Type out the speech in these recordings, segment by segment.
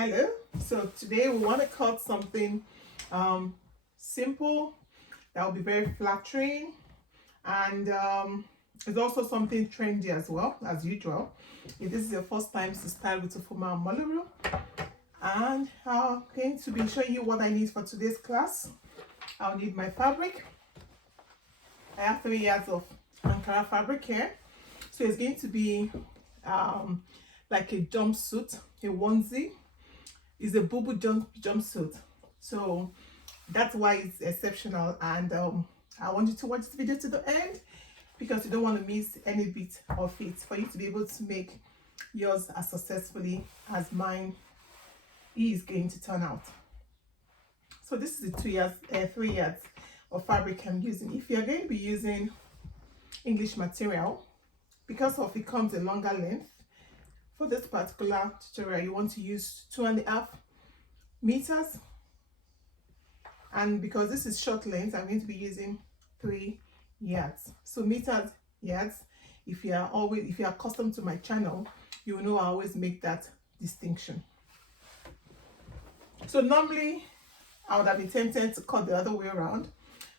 Hello. So today we want to cut something simple that will be very flattering, and it's also something trendy as well, as usual. If this is your first time to style with ufuomaomoluru, and I'm going to be showing you what I need for today's class. I'll need my fabric. I have 3 yards of Ankara fabric here, so it's going to be like a jumpsuit, a onesie. It's a boubou jumpsuit, so that's why it's exceptional. And I want you to watch this video to the end because you don't want to miss any bit of it for you to be able to make yours as successfully as mine is going to turn out. So this is the 3 yards of fabric I'm using. If you're going to be using English material, because of it comes a longer length, for this particular tutorial you want to use 2.5 meters, and because this is short length, I'm going to be using 3 yards. So meters, yards. If you are accustomed to my channel, you will know I always make that distinction. So normally I would have been tempted to cut the other way around,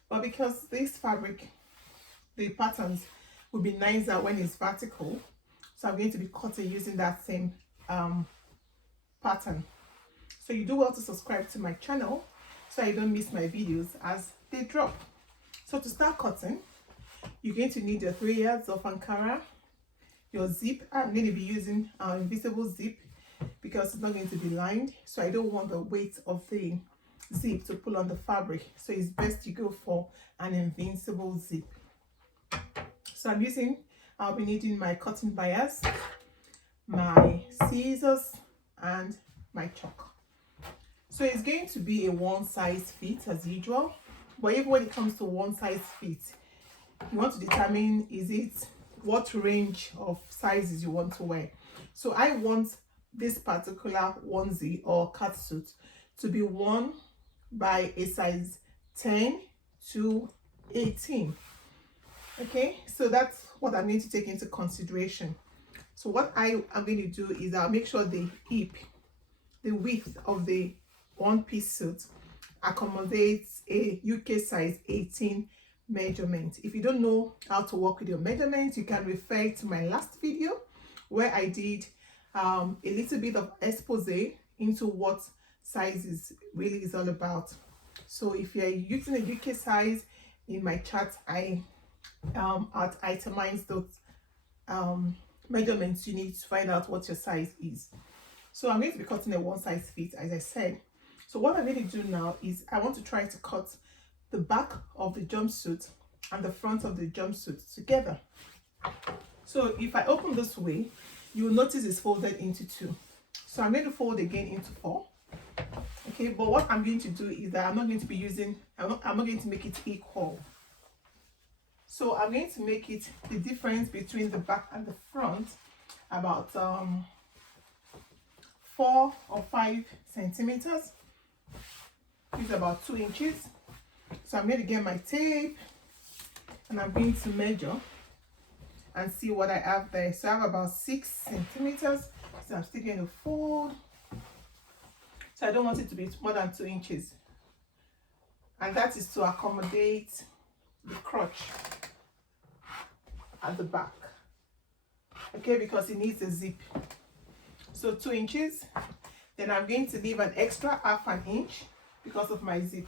but because this fabric, the patterns will be nicer when it's vertical, so I'm going to be cutting using that same pattern. So you do well to subscribe to my channel so you don't miss my videos as they drop. So to start cutting, you're going to need your 3 yards of Ankara, your zip. I'm going to be using invisible zip because it's not going to be lined, so I don't want the weight of the zip to pull on the fabric, so it's best you go for an invincible zip. So I'll be needing my cotton bias, my scissors, and my chalk. So it's going to be a one size fit as usual, but even when it comes to one size fit, you want to determine what range of sizes you want to wear. So I want this particular onesie or catsuit to be worn by a size 10 to 18. Okay, so that's what I'm going to take into consideration. So what I am going to do is I'll make sure the hip, the width of the one-piece suit accommodates a UK size 18 measurement. If you don't know how to work with your measurements, you can refer to my last video where I did a little bit of expose into what sizes really is all about. So if you're using a UK size, in my chart I itemize those measurements you need to find out what your size is. So I'm going to be cutting a one size fit, as I said. So what I'm going to do now is I want to try to cut the back of the jumpsuit and the front of the jumpsuit together. So if I open this way, you will notice it's folded into 2. So I'm going to fold again into 4. Okay, but what I'm going to do is that I'm not going to make it equal. So I'm going to make it the difference between the back and the front about 4 or 5 centimeters. It's about 2 inches. So I'm going to get my tape and I'm going to measure and see what I have there. So I have about 6 centimeters. So I'm still going to fold. So I don't want it to be more than 2 inches. And that is to accommodate the crotch at the back. Okay, because it needs a zip. So 2 inches. Then I'm going to leave an extra half an inch because of my zip.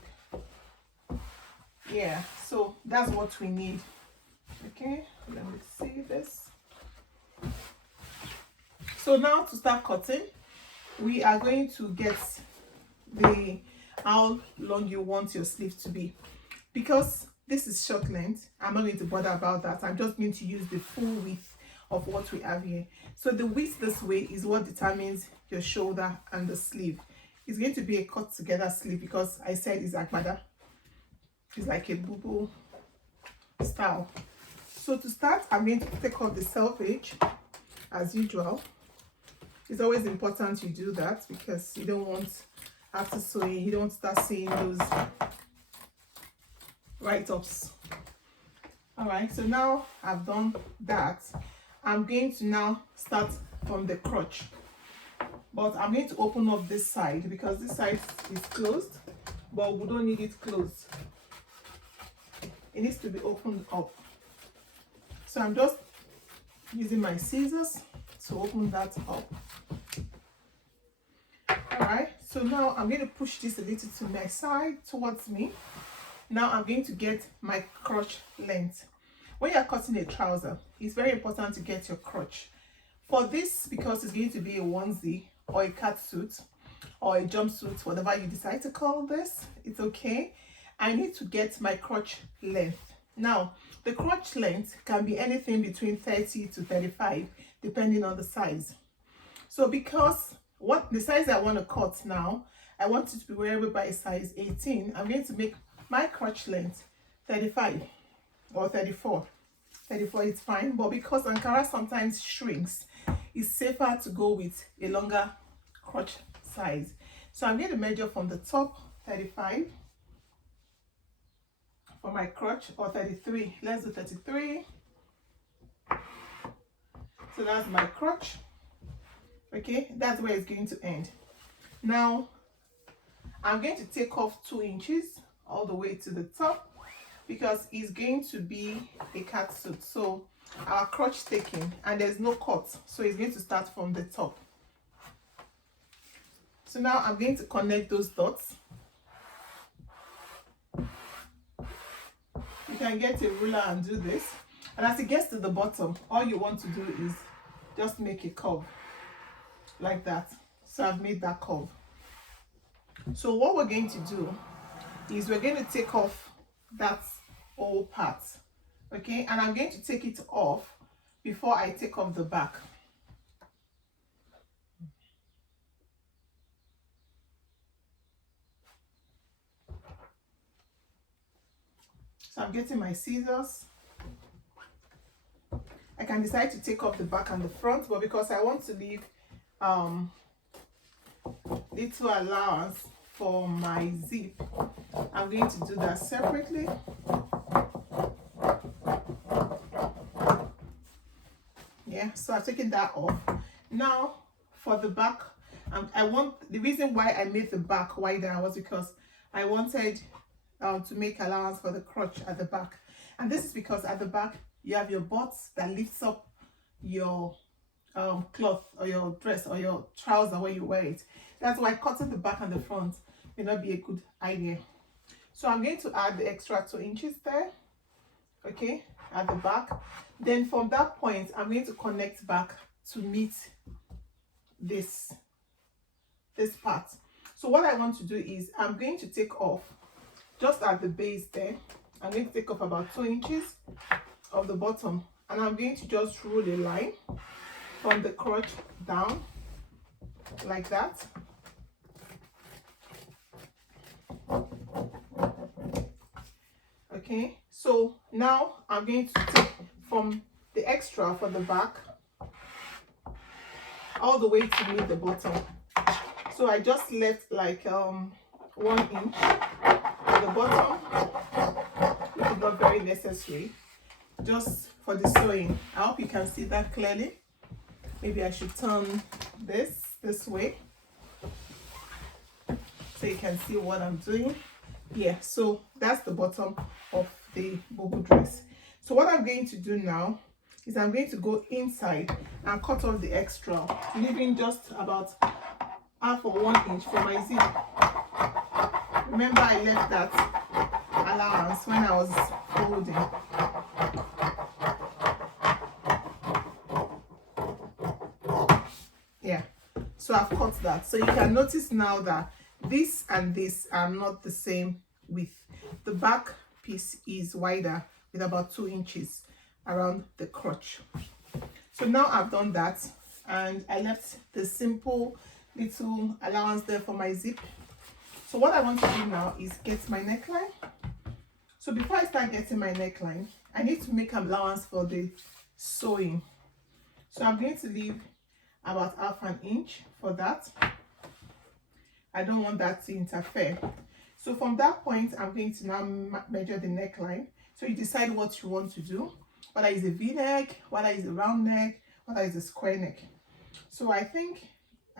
Yeah, so that's what we need. Okay, let me see this. So now to start cutting, we are going to get how long you want your sleeve to be. Because this is short length, I'm not going to bother about that. I'm just going to use the full width of what we have here. So the width this way is what determines your shoulder and the sleeve. It's going to be a cut together sleeve because I said it's agbada. It's like a boubou style. So to start, I'm going to take off the selvedge as usual. It's always important you do that because you don't want, after sewing, you don't start seeing those write-ups. All right, so now I've done that. I'm going to now start from the crotch. but I'm going to open up this side because this side is closed, but we don't need it closed. It needs to be opened up. So I'm just using my scissors to open that up. All right, so now I'm going to push this a little to my side towards me. Now I'm going to get my crotch length. When you're cutting a trouser, it's very important to get your crotch. For this, because it's going to be a onesie or a catsuit or a jumpsuit, whatever you decide to call this, it's okay. I need to get my crotch length. Now, the crotch length can be anything between 30 to 35, depending on the size. So because what the size I want to cut now, I want it to be wearable by a size 18, I'm going to make my crotch length 35 or 34. 34 is fine, but because Ankara sometimes shrinks, it's safer to go with a longer crotch size. So I'm going to measure from the top 35 for my crotch, or 33. Let's do 33. So that's my crotch. Okay, that's where it's going to end. Now I'm going to take off 2 inches all the way to the top because it's going to be a catsuit. So our crotch taking, and there's no cut, so it's going to start from the top. So now I'm going to connect those dots. You can get a ruler and do this, and as it gets to the bottom, all you want to do is just make a curve like that. So I've made that curve. So what we're going to do is we're going to take off that whole part, okay, and I'm going to take it off before I take off the back. So I'm getting my scissors. I can decide to take off the back and the front, but because I want to leave little allowance for my zip, I'm going to do that separately. Yeah, so I've taken that off. Now for the back, the reason why I made the back wider was because I wanted to make allowance for the crotch at the back, and this is because at the back you have your butt that lifts up your cloth or your dress or your trouser when you wear it. That's why cutting the back and the front may not be a good idea. So I'm going to add the extra 2 inches there, okay, at the back. Then from that point I'm going to connect back to meet this part. So what I want to do is I'm going to take off just at the base there. I'm going to take off about 2 inches of the bottom, and I'm going to just roll a line from the crotch down like that. Okay, so now I'm going to take from the extra for the back all the way to meet the bottom. So I just left like 1 inch at the bottom, which is not very necessary, just for the sewing. I hope you can see that clearly. Maybe I should turn this way so you can see what I'm doing. Yeah, so that's the bottom of the boubou dress. So what I'm going to do now is I'm going to go inside and cut off the extra, leaving just about half or 1 inch for my zip. Remember, I left that allowance when I was folding. Yeah, so I've cut that. So you can notice now that this and this are not the same width. The back piece is wider with about 2 inches around the crotch. So now I've done that, and I left the simple little allowance there for my zip. So what I want to do now is get my neckline. So before I start getting my neckline, I need to make allowance for the sewing. So I'm going to leave about half an inch for that. I don't want that to interfere. So from that point, I'm going to now measure the neckline. So you decide what you want to do, whether it's a V-neck, whether it's a round neck, whether it's a square neck. So I think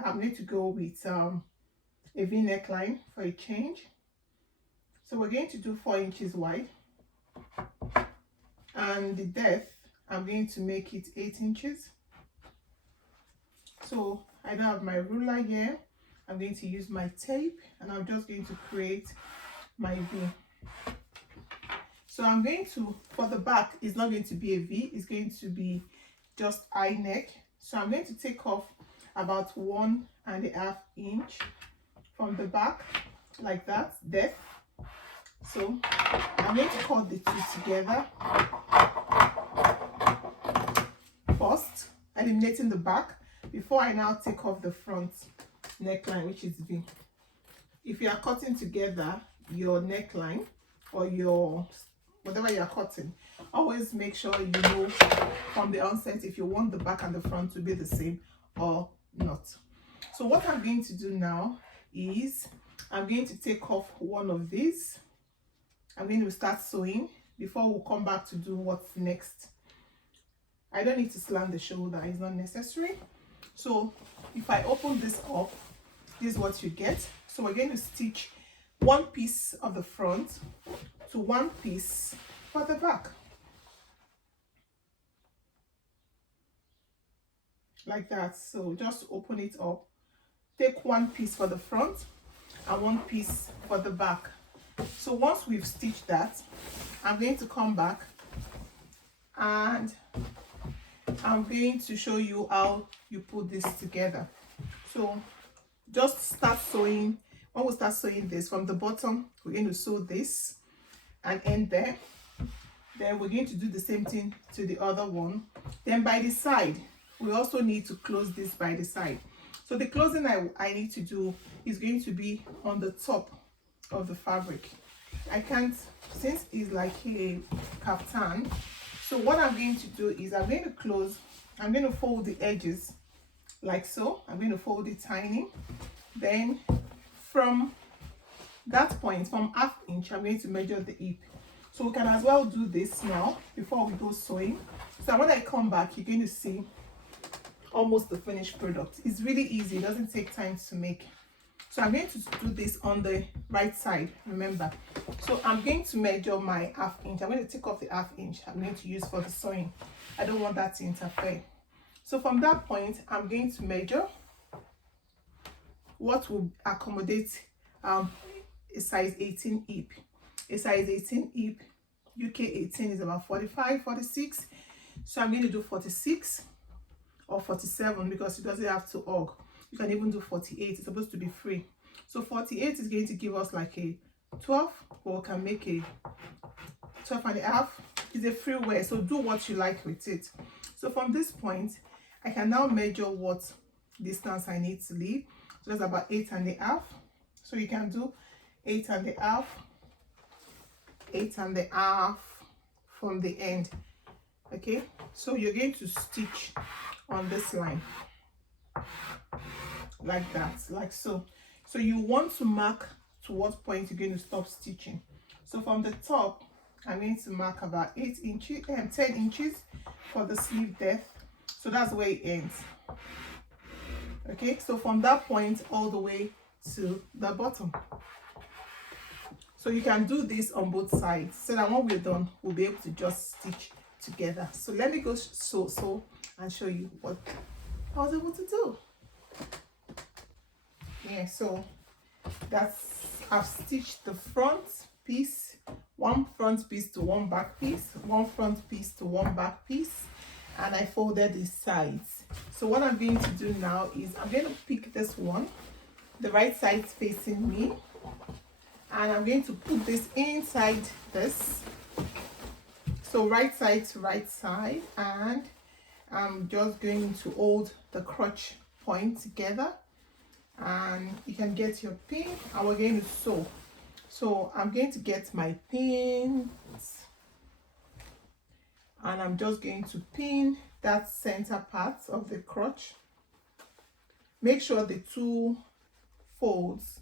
I'm going to go with a V neckline for a change. So we're going to do 4 inches wide, and the depth I'm going to make it 8 inches. So I don't have my ruler here. I'm going to use my tape, and I'm just going to create my V. So I'm going to, for the back, it's not going to be a V, it's going to be just high neck. So I'm going to take off about 1.5 inch from the back, like that, depth. So I'm going to cut the two together first, eliminating the back, before I now take off the front neckline, which is V. If you are cutting together your neckline or your whatever you are cutting, always make sure you know from the onset if you want the back and the front to be the same or not. So what I'm going to do now is I'm going to take off one of these. I'm going to start sewing before we'll come back to do what's next. I don't need to slant the shoulder, it's not necessary. So if I open this up, this is what you get. So we're going to stitch one piece of the front to one piece for the back, like that. So just open it up, take one piece for the front and one piece for the back. So once we've stitched that, I'm going to come back and I'm going to show you how you put this together. So just start sewing. When we start sewing this from the bottom, we're going to sew this and end there. Then we're going to do the same thing to the other one. Then by the side, we also need to close this by the side. So the closing I need to do is going to be on the top of the fabric. I can't, since it's like a kaftan, so what I'm going to do is I'm going to close, I'm going to fold the edges like so. I'm going to fold it tiny. Then from that point, from 1/2 inch, I'm going to measure the hip. So we can as well do this now before we go sewing. So when I come back, you're going to see almost the finished product. It's really easy, it doesn't take time to make. So I'm going to do this on the right side, remember. So I'm going to measure my 1/2 inch. I'm going to take off the 1/2 inch I'm going to use for the sewing. I don't want that to interfere. So from that point, I'm going to measure what will accommodate a size 18 hip. A size 18 hip, UK 18 is about 45, 46. So I'm going to do 46 or 47 because it doesn't have to hug. You can even do 48, it's supposed to be free. So 48 is going to give us like a 12, or we can make a 12.5. It's a free wear, so do what you like with it. So from this point, I can now measure what distance I need to leave. So that's about 8.5. So you can do 8.5, 8.5 from the end. Okay, so you're going to stitch on this line like that, like so. So you want to mark to what point you're going to stop stitching. So from the top, I'm going to mark about 8 inches and 10 inches for the sleeve depth. So that's where it ends. Okay, so from that point all the way to the bottom. So you can do this on both sides so that when we're done, we'll be able to just stitch together. So let me go sew and show you what I was able to do. Yeah, so I've stitched the front piece, one front piece to one back piece, one front piece to one back piece, and I folded the sides. So what I'm going to do now is I'm going to pick this one, the right side facing me, and I'm going to put this inside this. So right side to right side, and I'm just going to hold the crotch point together, and you can get your pin, and we're going to sew. So I'm going to get my pins, and I'm just going to pin that center part of the crotch. Make sure the two folds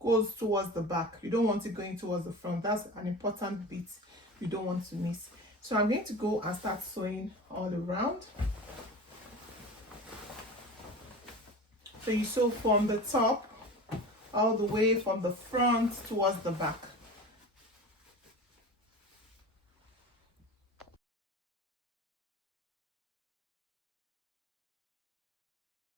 goes towards the back. You don't want it going towards the front. That's an important bit you don't want to miss. So I'm going to go and start sewing all around. So you sew from the top all the way from the front towards the back.